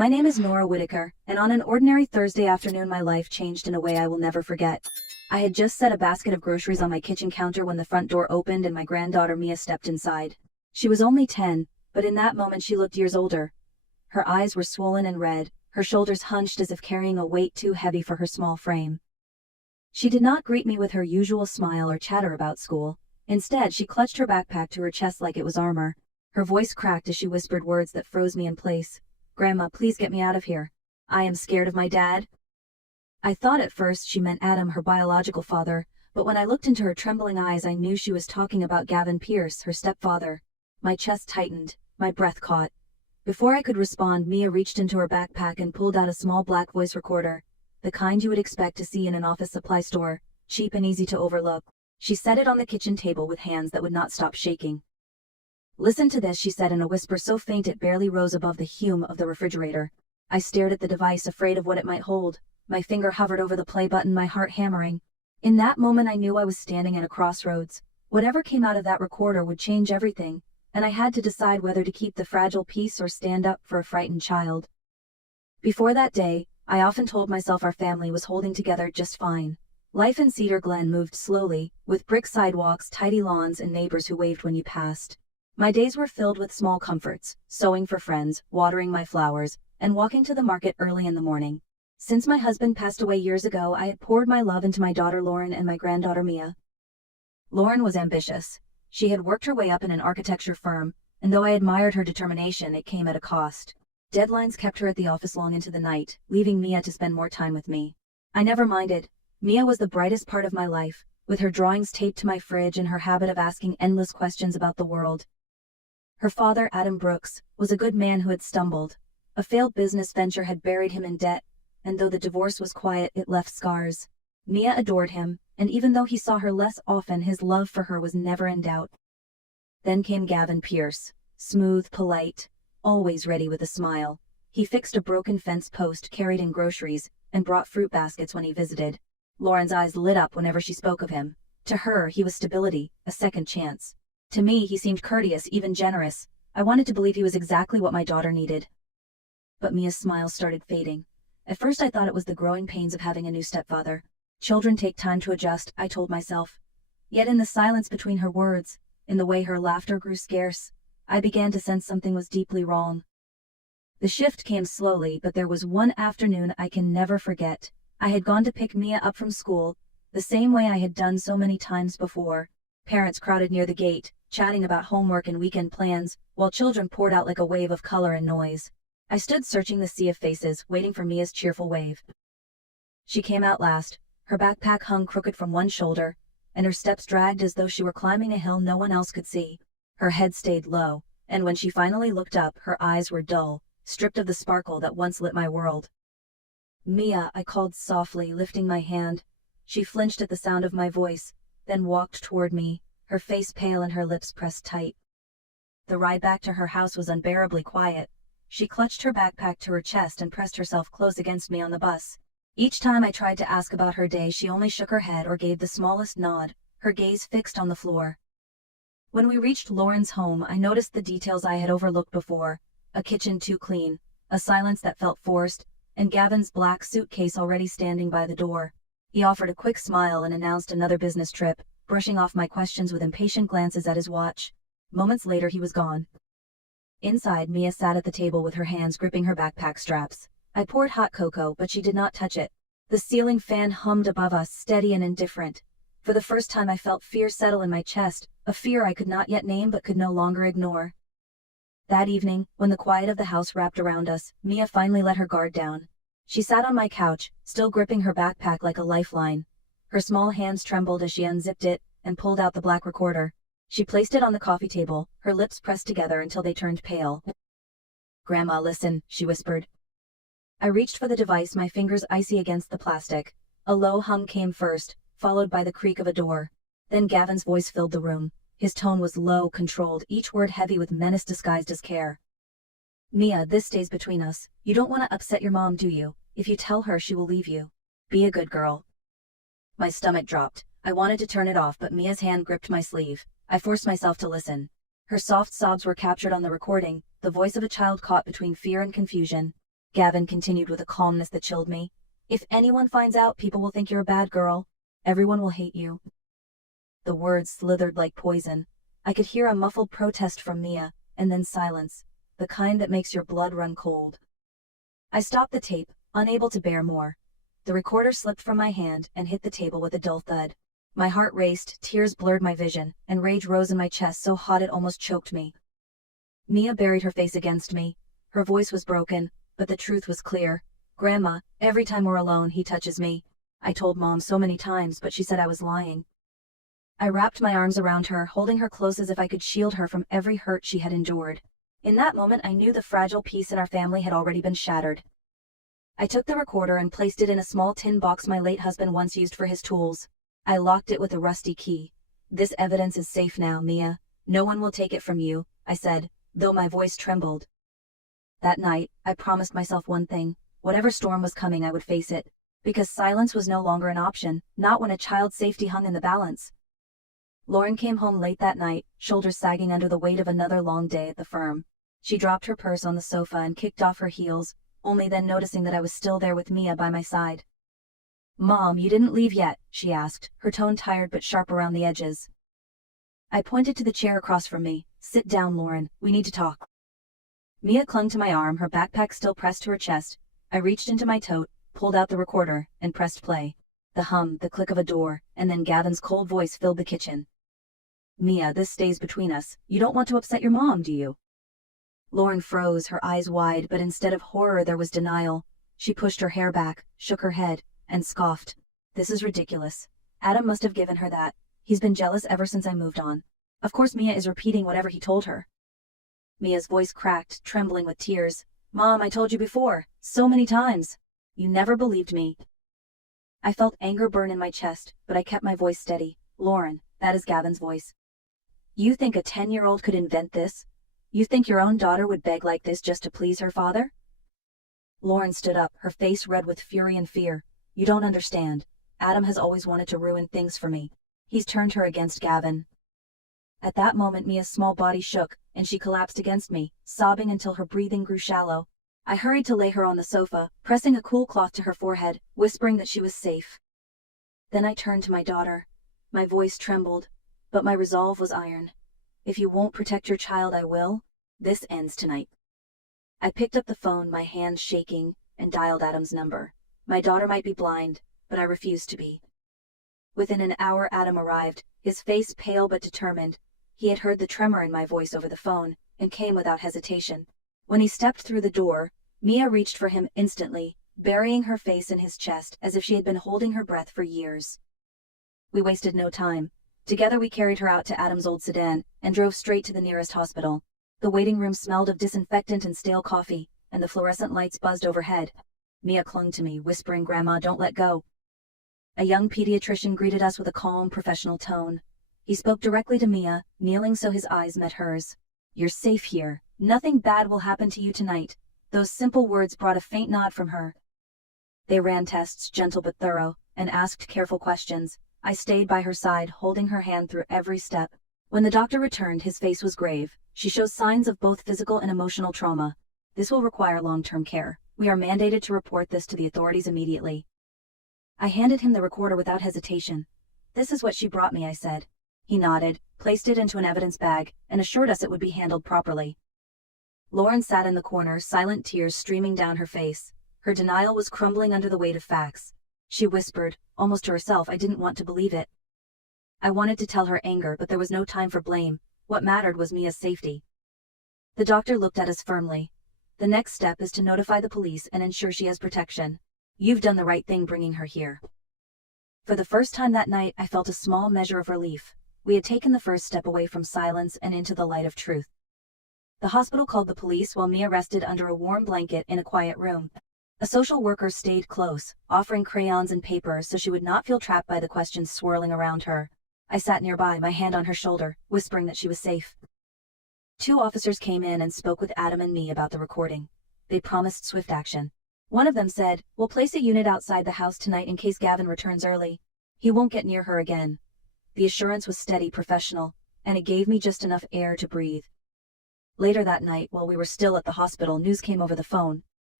My name is Nora Whitaker, and on an ordinary Thursday afternoon my life changed in a way I will never forget. I had just set a basket of groceries on my kitchen counter when the front door opened and my granddaughter Mia stepped inside. She was only 10, but in that moment she looked years older. Her eyes were swollen and red, her shoulders hunched as if carrying a weight too heavy for her small frame. She did not greet me with her usual smile or chatter about school. Instead, she clutched her backpack to her chest like it was armor. Her voice cracked as she whispered words that froze me in place. "Grandma, please get me out of here. I am scared of my dad." I thought at first she meant Adam, her biological father, but when I looked into her trembling eyes I knew she was talking about Gavin Pierce, her stepfather. My chest tightened, my breath caught. Before I could respond, Mia reached into her backpack and pulled out a small black voice recorder, the kind you would expect to see in an office supply store, cheap and easy to overlook. She set it on the kitchen table with hands that would not stop shaking. "Listen to this," she said in a whisper so faint it barely rose above the hum of the refrigerator. I stared at the device, afraid of what it might hold. My finger hovered over the play button, my heart hammering. In that moment I knew I was standing at a crossroads. Whatever came out of that recorder would change everything, and I had to decide whether to keep the fragile peace or stand up for a frightened child. Before that day, I often told myself our family was holding together just fine. Life in Cedar Glen moved slowly, with brick sidewalks, tidy lawns, and neighbors who waved when you passed. My days were filled with small comforts, sewing for friends, watering my flowers, and walking to the market early in the morning. Since my husband passed away years ago, I had poured my love into my daughter Lauren and my granddaughter Mia. Lauren was ambitious. She had worked her way up in an architecture firm, and though I admired her determination, it came at a cost. Deadlines kept her at the office long into the night, leaving Mia to spend more time with me. I never minded. Mia was the brightest part of my life, with her drawings taped to my fridge and her habit of asking endless questions about the world. Her father, Adam Brooks, was a good man who had stumbled. A failed business venture had buried him in debt, and though the divorce was quiet, it left scars. Mia adored him, and even though he saw her less often, his love for her was never in doubt. Then came Gavin Pierce, smooth, polite, always ready with a smile. He fixed a broken fence post, carried in groceries, and brought fruit baskets when he visited. Lauren's eyes lit up whenever she spoke of him. To her, he was stability, a second chance. To me, he seemed courteous, even generous. I wanted to believe he was exactly what my daughter needed. But Mia's smile started fading. At first I thought it was the growing pains of having a new stepfather. Children take time to adjust, I told myself. Yet in the silence between her words, in the way her laughter grew scarce, I began to sense something was deeply wrong. The shift came slowly, but there was one afternoon I can never forget. I had gone to pick Mia up from school, the same way I had done so many times before. Parents crowded near the gate, chatting about homework and weekend plans, while children poured out like a wave of color and noise. I stood searching the sea of faces, waiting for Mia's cheerful wave. She came out last. Her backpack hung crooked from one shoulder, and her steps dragged as though she were climbing a hill no one else could see. Her head stayed low, and when she finally looked up, her eyes were dull, stripped of the sparkle that once lit my world. "Mia," I called softly, lifting my hand. She flinched at the sound of my voice, then walked toward me, her face pale and her lips pressed tight. The ride back to her house was unbearably quiet. She clutched her backpack to her chest and pressed herself close against me on the bus. Each time I tried to ask about her day, she only shook her head or gave the smallest nod, her gaze fixed on the floor. When we reached Lauren's home, I noticed the details I had overlooked before: a kitchen too clean, a silence that felt forced, and Gavin's black suitcase already standing by the door. He offered a quick smile and announced another business trip, brushing off my questions with impatient glances at his watch. Moments later he was gone. Inside, Mia sat at the table with her hands gripping her backpack straps. I poured hot cocoa, but she did not touch it. The ceiling fan hummed above us, steady and indifferent. For the first time I felt fear settle in my chest, a fear I could not yet name but could no longer ignore. That evening, when the quiet of the house wrapped around us, Mia finally let her guard down. She sat on my couch, still gripping her backpack like a lifeline. Her small hands trembled as she unzipped it and pulled out the black recorder. She placed it on the coffee table, her lips pressed together until they turned pale. "Grandma, listen," she whispered. I reached for the device, my fingers icy against the plastic. A low hum came first, followed by the creak of a door. Then Gavin's voice filled the room. His tone was low, controlled, each word heavy with menace disguised as care. "Mia, this stays between us. You don't want to upset your mom, do you? If you tell her, she will leave you. Be a good girl." My stomach dropped. I wanted to turn it off, but Mia's hand gripped my sleeve. I forced myself to listen. Her soft sobs were captured on the recording, the voice of a child caught between fear and confusion. Gavin continued with a calmness that chilled me. If anyone finds out, people will think you're a bad girl. Everyone will hate you. The words slithered like poison. I could hear a muffled protest from Mia, and then silence, the kind that makes your blood run cold. I stopped the tape, unable to bear more. The recorder slipped from my hand and hit the table with a dull thud. My heart raced, tears blurred my vision, and rage rose in my chest so hot it almost choked me. Mia buried her face against me. Her voice was broken, but the truth was clear. Grandma, every time we're alone, he touches me. I told Mom so many times, but she said I was lying. I wrapped my arms around her, holding her close as if I could shield her from every hurt she had endured. In that moment, I knew the fragile peace in our family had already been shattered. I took the recorder and placed it in a small tin box my late husband once used for his tools. I locked it with a rusty key. This evidence is safe now, Mia. No one will take it from you, I said, though my voice trembled. That night, I promised myself one thing. Whatever storm was coming, I would face it. Because silence was no longer an option, not when a child's safety hung in the balance. Lauren came home late that night, shoulders sagging under the weight of another long day at the firm. She dropped her purse on the sofa and kicked off her heels, only then noticing that I was still there with Mia by my side. "Mom, you didn't leave yet," she asked, her tone tired but sharp around the edges. I pointed to the chair across from me. "Sit down, Lauren. We need to talk." Mia clung to my arm, her backpack still pressed to her chest. I reached into my tote, pulled out the recorder, and pressed play. The hum, the click of a door, and then Gavin's cold voice filled the kitchen. "Mia, this stays between us. You don't want to upset your mom, do you?" Lauren froze, her eyes wide, but instead of horror there was denial. She pushed her hair back, shook her head, and scoffed. "This is ridiculous. Adam must have given her that. He's been jealous ever since I moved on. Of course Mia is repeating whatever he told her." Mia's voice cracked, trembling with tears. "Mom, I told you before, so many times. You never believed me." I felt anger burn in my chest, but I kept my voice steady. "Lauren, that is Gavin's voice. You think a 10-year-old could invent this? You think your own daughter would beg like this just to please her father?" Lauren stood up, her face red with fury and fear. "You don't understand. Adam has always wanted to ruin things for me. He's turned her against Gavin." At that moment Mia's small body shook, and she collapsed against me, sobbing until her breathing grew shallow. I hurried to lay her on the sofa, pressing a cool cloth to her forehead, whispering that she was safe. Then I turned to my daughter. My voice trembled, but my resolve was iron. "If you won't protect your child, I will. This ends tonight." I picked up the phone, my hands shaking, and dialed Adam's number. My daughter might be blind, but I refused to be. Within an hour Adam arrived, his face pale but determined. He had heard the tremor in my voice over the phone, and came without hesitation. When he stepped through the door, Mia reached for him instantly, burying her face in his chest as if she had been holding her breath for years. We wasted no time. Together we carried her out to Adam's old sedan, and drove straight to the nearest hospital. The waiting room smelled of disinfectant and stale coffee, and the fluorescent lights buzzed overhead. Mia clung to me, whispering, "Grandma, don't let go." A young pediatrician greeted us with a calm, professional tone. He spoke directly to Mia, kneeling so his eyes met hers. "You're safe here. Nothing bad will happen to you tonight." Those simple words brought a faint nod from her. They ran tests, gentle but thorough, and asked careful questions. I stayed by her side, holding her hand through every step. When the doctor returned, his face was grave. "She shows signs of both physical and emotional trauma. This will require long-term care. We are mandated to report this to the authorities immediately." I handed him the recorder without hesitation. "This is what she brought me," I said. He nodded, placed it into an evidence bag, and assured us it would be handled properly. Lauren sat in the corner, silent, tears streaming down her face. Her denial was crumbling under the weight of facts. She whispered, almost to herself, "I didn't want to believe it." I wanted to tell her anger, but there was no time for blame. What mattered was Mia's safety. The doctor looked at us firmly. "The next step is to notify the police and ensure she has protection. You've done the right thing bringing her here." For the first time that night, I felt a small measure of relief. We had taken the first step away from silence and into the light of truth. The hospital called the police while Mia rested under a warm blanket in a quiet room. A social worker stayed close, offering crayons and paper so she would not feel trapped by the questions swirling around her. I sat nearby, my hand on her shoulder, whispering that she was safe. 2 officers came in and spoke with Adam and me about the recording. They promised swift action. One of them said, "We'll place a unit outside the house tonight in case Gavin returns early. He won't get near her again." The assurance was steady, professional, and it gave me just enough air to breathe. Later that night, while we were still at the hospital, news came over the phone.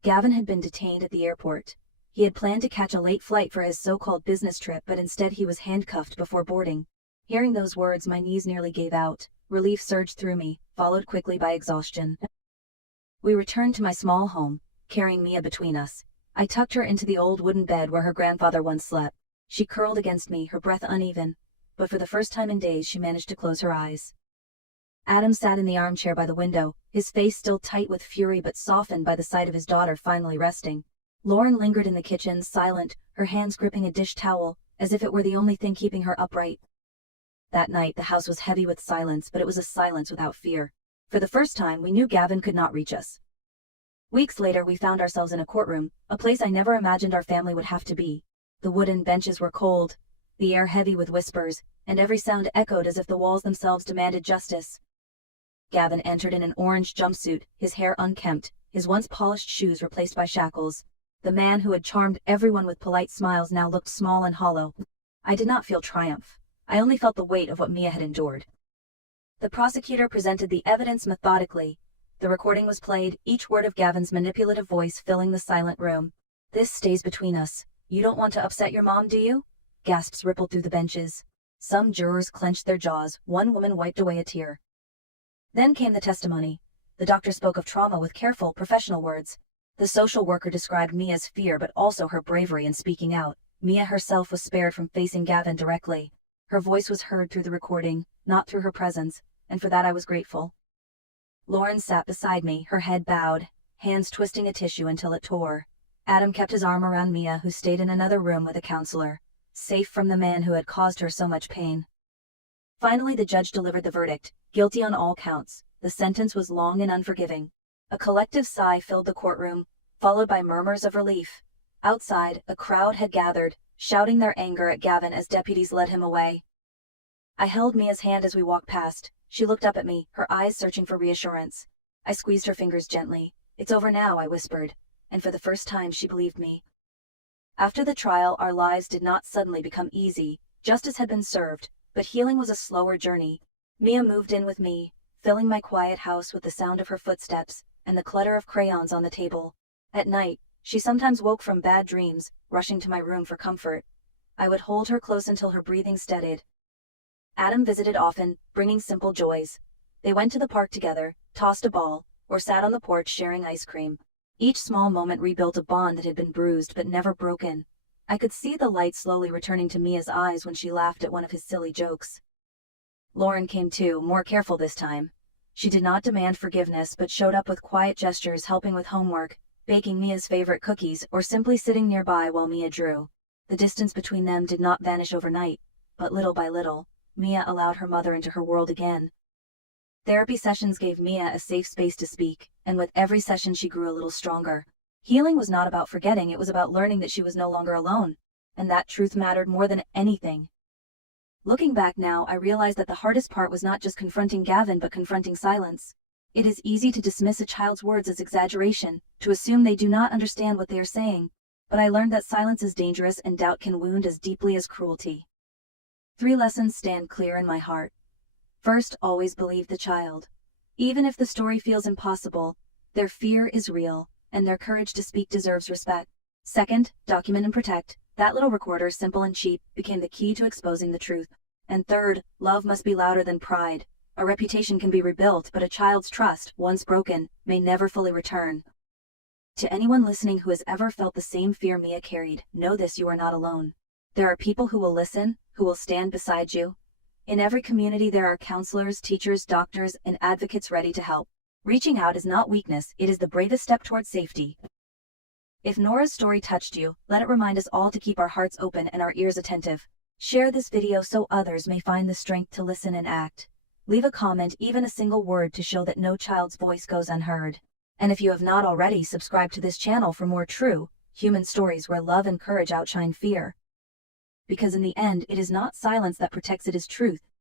Gavin had been detained at the airport. He had planned to catch a late flight for his so-called business trip, but instead he was handcuffed before boarding. Hearing those words, my knees nearly gave out. Relief surged through me, followed quickly by exhaustion. We returned to my small home, carrying Mia between us. I tucked her into the old wooden bed where her grandfather once slept. She curled against me, her breath uneven, but for the first time in days she managed to close her eyes. Adam sat in the armchair by the window, his face still tight with fury but softened by the sight of his daughter finally resting. Lauren lingered in the kitchen, silent, her hands gripping a dish towel, as if it were the only thing keeping her upright. That night the house was heavy with silence, but it was a silence without fear. For the first time we knew Gavin could not reach us. Weeks later we found ourselves in a courtroom, a place I never imagined our family would have to be. The wooden benches were cold, the air heavy with whispers, and every sound echoed as if the walls themselves demanded justice. Gavin entered in an orange jumpsuit, his hair unkempt, his once polished shoes replaced by shackles. The man who had charmed everyone with polite smiles now looked small and hollow. I did not feel triumph. I only felt the weight of what Mia had endured. The prosecutor presented the evidence methodically. The recording was played, each word of Gavin's manipulative voice filling the silent room. "This stays between us. You don't want to upset your mom, do you?" Gasps rippled through the benches. Some jurors clenched their jaws, one woman wiped away a tear. Then came the testimony. The doctor spoke of trauma with careful, professional words. The social worker described Mia's fear but also her bravery in speaking out. Mia herself was spared from facing Gavin directly. Her voice was heard through the recording, not through her presence, and for that I was grateful. Lauren sat beside me, her head bowed, hands twisting a tissue until it tore. Adam kept his arm around Mia, who stayed in another room with a counselor, safe from the man who had caused her so much pain. Finally the judge delivered the verdict, guilty on all counts. The sentence was long and unforgiving. A collective sigh filled the courtroom, followed by murmurs of relief. Outside, a crowd had gathered, shouting their anger at Gavin as deputies led him away. I held Mia's hand as we walked past. She looked up at me, her eyes searching for reassurance. I squeezed her fingers gently. "It's over now," I whispered, and for the first time she believed me. After the trial, our lives did not suddenly become easy. Justice had been served, but healing was a slower journey. Mia moved in with me, filling my quiet house with the sound of her footsteps and the clutter of crayons on the table. At night, she sometimes woke from bad dreams, rushing to my room for comfort. I would hold her close until her breathing steadied. Adam visited often, bringing simple joys. They went to the park together, tossed a ball, or sat on the porch sharing ice cream. Each small moment rebuilt a bond that had been bruised but never broken. I could see the light slowly returning to Mia's eyes when she laughed at one of his silly jokes. Lauren came too, more careful this time. She did not demand forgiveness but showed up with quiet gestures, helping with homework, baking Mia's favorite cookies, or simply sitting nearby while Mia drew. The distance between them did not vanish overnight, but little by little, Mia allowed her mother into her world again. Therapy sessions gave Mia a safe space to speak, and with every session she grew a little stronger. Healing was not about forgetting, it was about learning that she was no longer alone, and that truth mattered more than anything. Looking back now, I realized that the hardest part was not just confronting Gavin but confronting silence. It is easy to dismiss a child's words as exaggeration, to assume they do not understand what they are saying, but I learned that silence is dangerous and doubt can wound as deeply as cruelty. 3 lessons stand clear in my heart. First, always believe the child. Even if the story feels impossible, their fear is real, and their courage to speak deserves respect. Second, document and protect. That little recorder, simple and cheap, became the key to exposing the truth. And third, love must be louder than pride. A reputation can be rebuilt, but a child's trust, once broken, may never fully return. To anyone listening who has ever felt the same fear Mia carried, know this: you are not alone. There are people who will listen, who will stand beside you. In every community there are counselors, teachers, doctors, and advocates ready to help. Reaching out is not weakness, it is the bravest step towards safety. If Nora's story touched you, let it remind us all to keep our hearts open and our ears attentive. Share this video so others may find the strength to listen and act. Leave a comment, even a single word, to show that no child's voice goes unheard. And if you have not already, subscribe to this channel for more true, human stories where love and courage outshine fear. Because in the end, it is not silence that protects, it is truth.